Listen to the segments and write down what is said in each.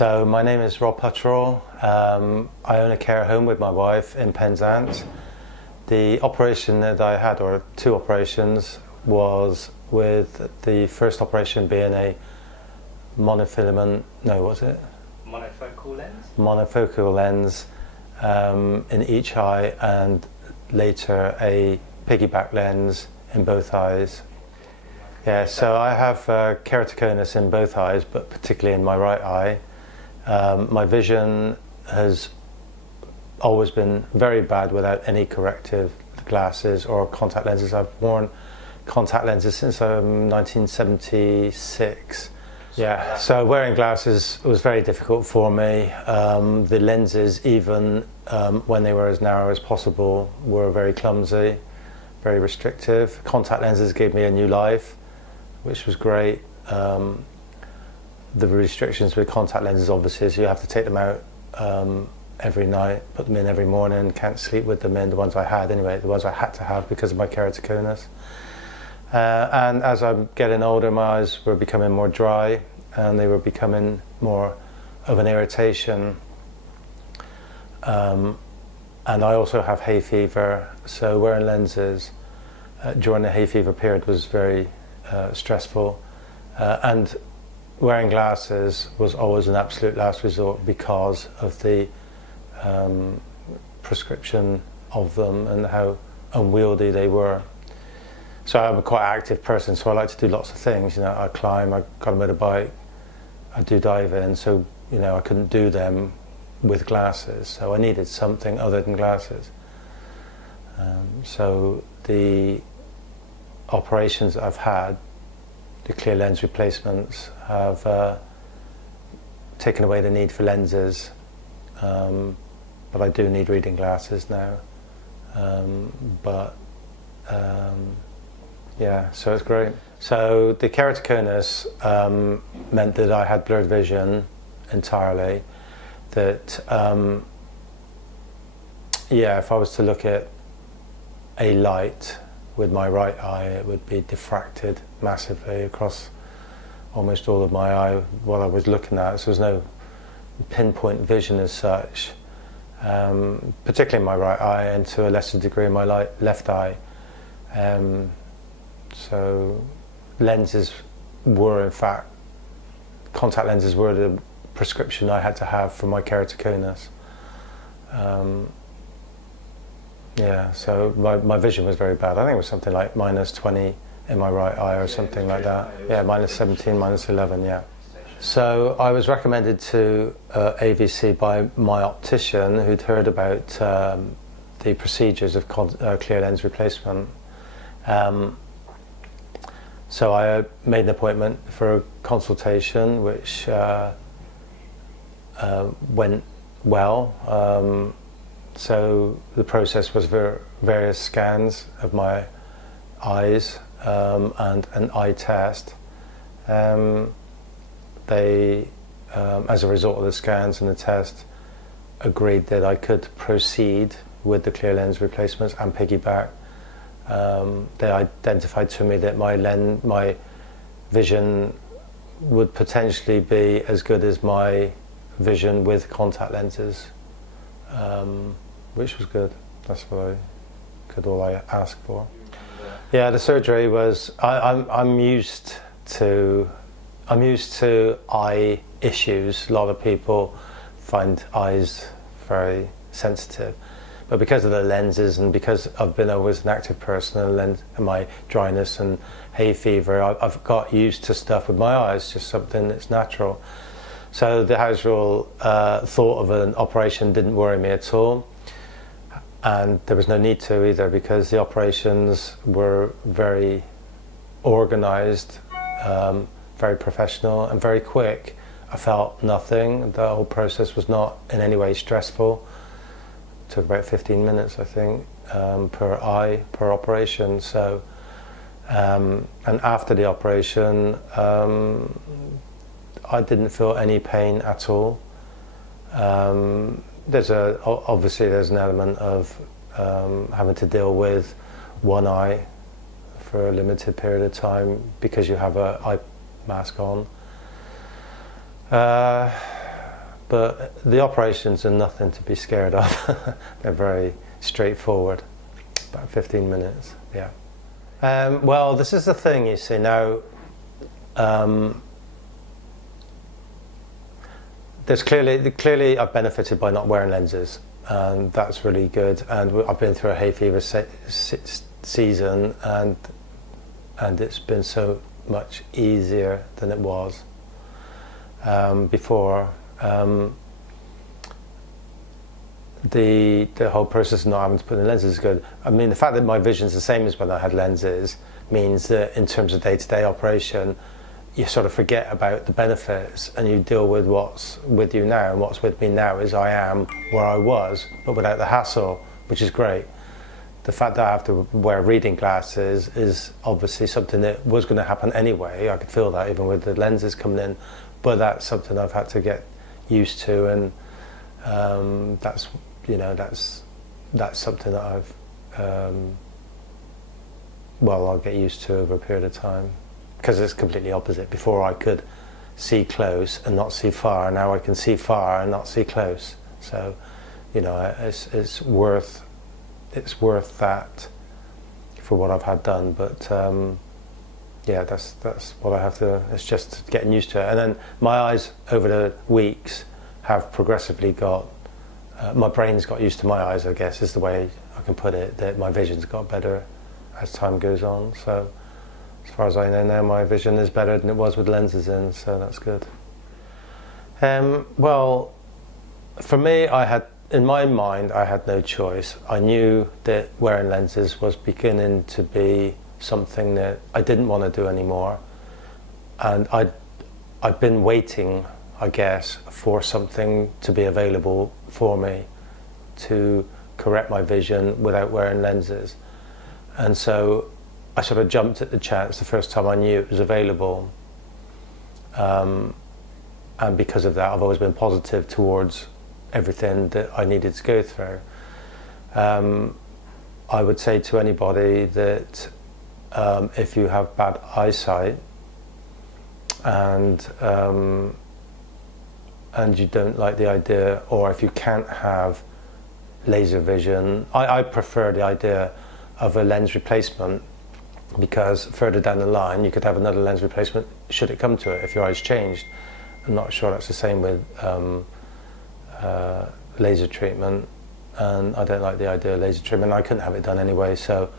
So my name is Rob Puttrell. I own a care home with my wife in Penzance. The operation that I had, or two operations, was with the first operation being a monofocal lens? Monofocal lens in each eye, and later a piggyback lens in both eyes. Yeah, so I have keratoconus in both eyes, but particularly in my right eye. My vision has always been very bad without any corrective glasses or contact lenses. I've worn contact lenses since 1976. Yeah, so wearing glasses was very difficult for me. The lenses, even when they were as narrow as possible, were very clumsy, very restrictive. Contact lenses gave me a new life, which was great. The restrictions with contact lenses obviously is you have to take them out every night, put them in every morning, can't sleep with them in, the ones I had anyway, the ones I had to have because of my keratoconus. And as I'm getting older, my eyes were becoming more dry and they were becoming more of an irritation. And I also have hay fever, so wearing lenses during the hay fever period was very stressful. And wearing glasses was always an absolute last resort because of the prescription of them and how unwieldy they were. So I'm a quite active person, so I like to do lots of things. You know, I climb, I got a motorbike, I do diving, so you know I couldn't do them with glasses, so I needed something other than glasses. So the operations I've had, the clear lens replacements, have taken away the need for lenses, but I do need reading glasses now. Yeah, so it's great. So the keratoconus meant that I had blurred vision entirely. That yeah, if I was to look at a light with my right eye, it would be diffracted massively across almost all of my eye what I was looking at. So there's no pinpoint vision as such, particularly in my right eye, and to a lesser degree in my left eye. So lenses were, in fact, contact lenses were the prescription I had to have for my keratoconus. Yeah, so my vision was very bad. I think it was something like -20 in my right eye or something like that. Yeah, -17, -11, yeah. So I was recommended to AVC by my optician, who'd heard about the procedures of clear lens replacement. So I made an appointment for a consultation, which went well. So the process was various scans of my eyes and an eye test. They, as a result of the scans and the test, agreed that I could proceed with the clear lens replacements and piggyback. They identified to me that my vision would potentially be as good as my vision with contact lenses, which was good. That's what all I asked for. Yeah, the surgery was. I'm used to eye issues. A lot of people find eyes very sensitive. But because of the lenses and because I've been always an active person and my dryness and hay fever, I've got used to stuff with my eyes, just something that's natural. So the usual thought of an operation didn't worry me at all. And there was no need to either, because the operations were very organised, very professional and very quick. I felt nothing. The whole process was not in any way stressful. Took about 15 minutes, I think, per eye, per operation. So, and after the operation, I didn't feel any pain at all. Obviously there's an element of having to deal with one eye for a limited period of time because you have an eye mask on. But the operations are nothing to be scared of. They're very straightforward. About 15 minutes, yeah. Well, this is the thing, you see, now, there's clearly I've benefited by not wearing lenses, and that's really good. And I've been through a hay fever season, and it's been so much easier than it was before. The whole process of not having to put in lenses is good. I mean, the fact that my vision's the same as when I had lenses means that in terms of day-to-day operation, you sort of forget about the benefits and you deal with what's with you now. And what's with me now is I am where I was, but without the hassle, which is great. The fact that I have to wear reading glasses is obviously something that was going to happen anyway. I could feel that even with the lenses coming in, but that's something I've had to get used to, and that's something that I've I'll get used to over a period of time, because it's completely opposite. Before I could see close and not see far, now I can see far and not see close. So, it's worth that for what I've had done. But that's what I have to. It's just getting used to it. And then my eyes over the weeks have progressively got. My brain's got used to my eyes, I guess, is the way I can put it. That my vision's got better as time goes on. So, as far as I know now, my vision is better than it was with lenses in. So that's good. Well, for me, in my mind, I had no choice. I knew that wearing lenses was beginning to be something that I didn't want to do anymore, and I'd been waiting, I guess, for something to be available for me to correct my vision without wearing lenses. And so I sort of jumped at the chance the first time I knew it was available, and because of that I've always been positive towards everything that I needed to go through. I would say to anybody that if you have bad eyesight and you don't like the idea, or if you can't have laser vision, I prefer the idea of a lens replacement, because further down the line you could have another lens replacement should it come to it if your eyes changed. I'm not sure that's the same with laser treatment, and I don't like the idea of laser treatment. I couldn't have it done anyway, so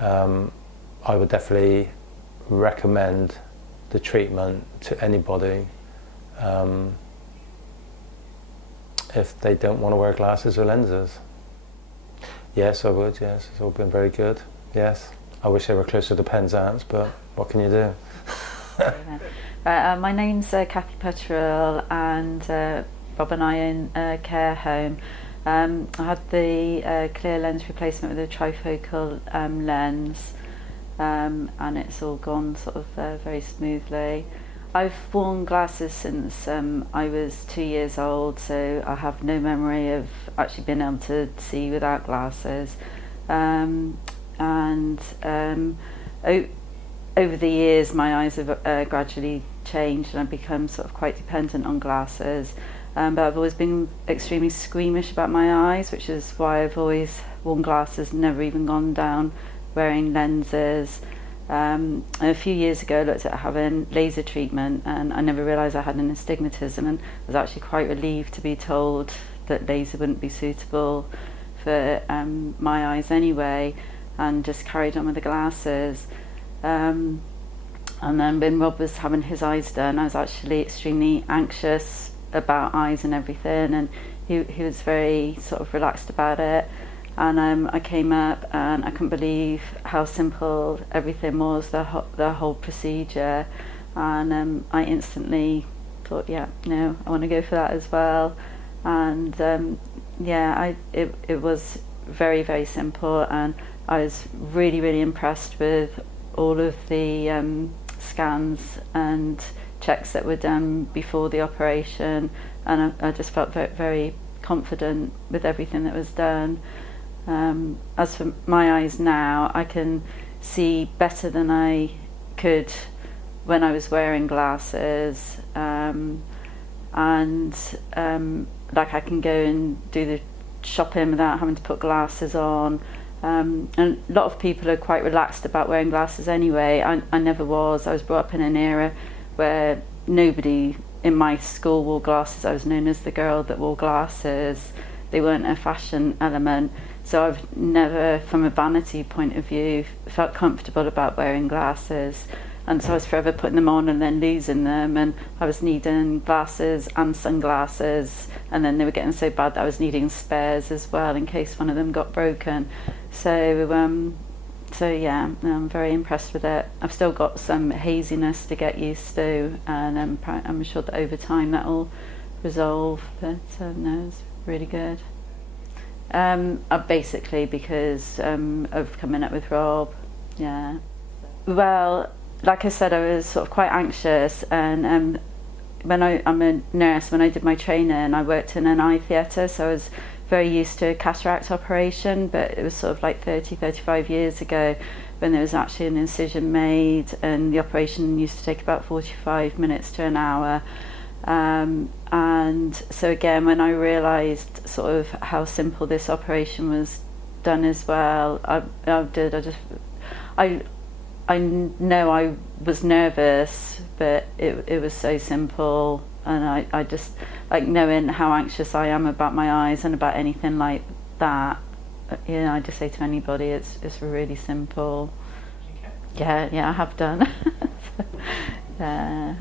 I would definitely recommend the treatment to anybody if they don't want to wear glasses or lenses. Yes, I would, yes. It's all been very good, yes. I wish they were closer to Penzance, but what can you do? My name's Kathy Petterill, and Bob and I own a care home. I had the clear lens replacement with a trifocal lens, and it's all gone sort of very smoothly. I've worn glasses since I was 2 years old, so I have no memory of actually being able to see without glasses. Over the years my eyes have gradually changed, and I've become sort of quite dependent on glasses. But I've always been extremely squeamish about my eyes, which is why I've always worn glasses, never even gone down wearing lenses. A few years ago I looked at having laser treatment, and I never realised I had an astigmatism, and I was actually quite relieved to be told that laser wouldn't be suitable for my eyes anyway, and just carried on with the glasses. And then when Rob was having his eyes done, I was actually extremely anxious about eyes and everything, and he was very sort of relaxed about it. And I came up and I couldn't believe how simple everything was, the whole procedure, and I instantly thought, yeah, no, I want to go for that as well. And it was very, very simple, and I was really, really impressed with all of the scans and checks that were done before the operation, and I just felt very, very confident with everything that was done. As for my eyes now, I can see better than I could when I was wearing glasses, and like I can go and do the shopping without having to put glasses on. And a lot of people are quite relaxed about wearing glasses anyway. I never was. I was brought up in an era where nobody in my school wore glasses. I was known as the girl that wore glasses. They weren't a fashion element. So I've never, from a vanity point of view, felt comfortable about wearing glasses. And so I was forever putting them on and then losing them, and I was needing glasses and sunglasses, and then they were getting so bad that I was needing spares as well in case one of them got broken. So yeah, I'm very impressed with it. I've still got some haziness to get used to, and I'm sure that over time that will resolve, but no, it's really good. Basically because of coming up with Rob, yeah. Well, like I said, I was sort of quite anxious, and I'm a nurse. When I did my training, I worked in an eye theatre, so I was very used to a cataract operation, but it was sort of like 35 years ago when there was actually an incision made, and the operation used to take about 45 minutes to an hour. And so again, when I realised sort of how simple this operation was done as well, I know I was nervous, but it was so simple, and I just, like, knowing how anxious I am about my eyes and about anything like that, you know, I just say to anybody, it's really simple. Okay. Yeah, I have done. Yeah.